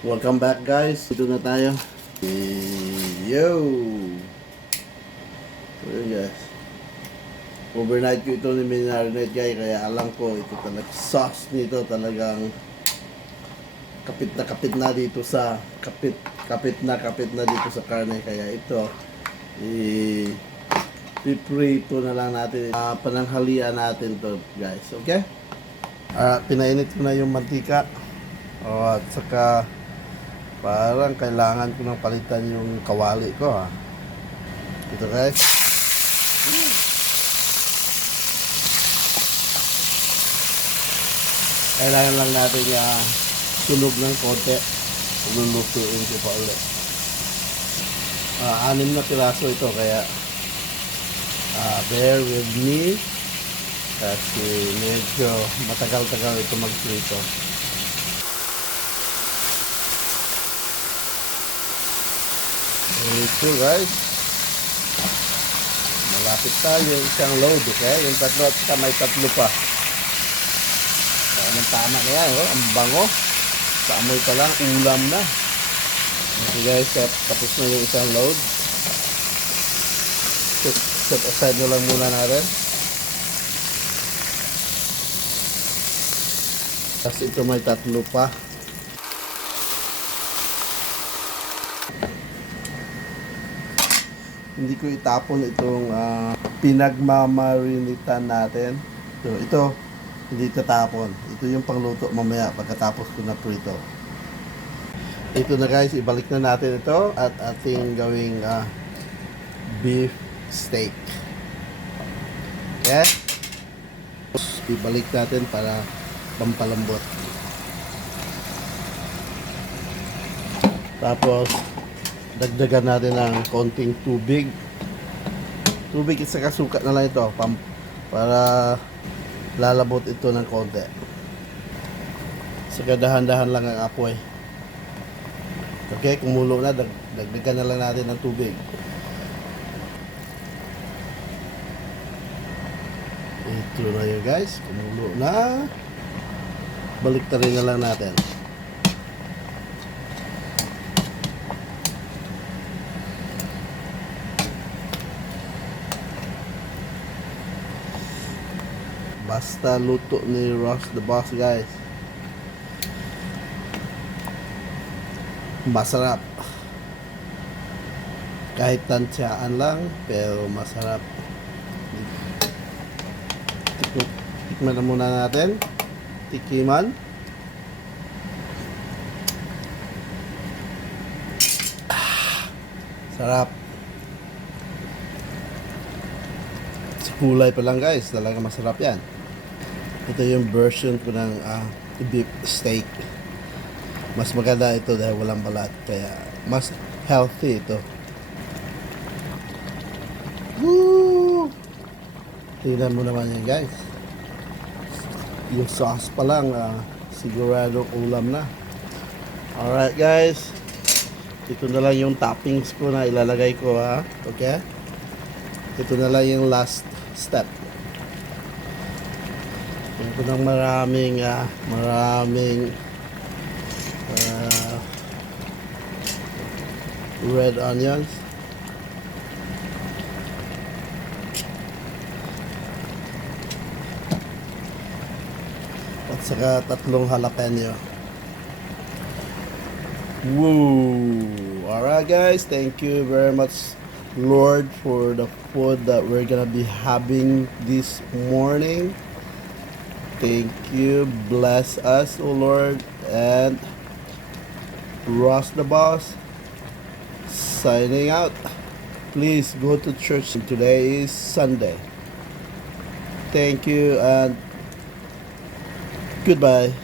Welcome back guys. Dito na tayo. Yo! So yun guys. Overnight ko ito ni Minarinate guys. Kaya alam ko ito talaga. Sauce nito talagang kapit na dito sa kapit na dito sa karne. Kaya ito i-prito na lang natin. Pananghalian natin to guys. Okay? Pinainit ko na yung mantika. At saka parang kailangan ko nang palitan yung kawali ko ha. Ito guys. Kailangan lang natin sunog ng konti. Lulutuin ko pa ulit. 6 na piraso ito kaya bear with me kasi medyo matagal-tagal ito magprito. Ito guys, malapit tayo yung isang load, okay? Yung tatlo at saka may tatlo pa. Tama na yan, oh. Ang bango. Sa amoy pa lang, ulam na. Okay guys, tapos na yung isang load. Set aside na lang muna natin. Tapos ito may tatlo pa. Hindi ko itapon itong pinagmamarinitan natin. So, ito, hindi tatapon. Ito yung pangluto mamaya pagkatapos ko na prito. Ito na guys, ibalik na natin ito at ating gawing beef steak. Okay? Ibalik natin para pampalambot. Tapos, dagdagan natin ng konting tubig. Tubig at saka suka na lang ito para lalabot ito ng konti. Saka dahan-dahan lang ang apoy. Okay, kumulo na, dagdagan na lang natin ng tubig. Ito na yun guys, kumulo na. Balik na rin na lang natin. Basta luto ni Ross the Boss guys. Masarap. Kahit tansyaan lang, pero masarap. Tikman na muna natin. Tikiman. Sarap. Sa kulay pa lang guys, talaga masarap yan. Ito yung version ko ng beef steak. Mas maganda ito dahil walang balat. Kaya mas healthy ito. Woo! Tingnan mo naman yan guys. Yung sauce pa lang sigurado ulam na. Alright guys. Ito na lang yung toppings ko na ilalagay ko ha. Okay? Ito na lang yung last step. Ito ng maraming red onions. At saka 3 jalapeno. Woo! Alright guys, thank you very much Lord for the food that we're gonna be having this morning. Thank you. Bless us, O Lord. And Ross the Boss signing out. Please go to church. Today is Sunday. Thank you and goodbye.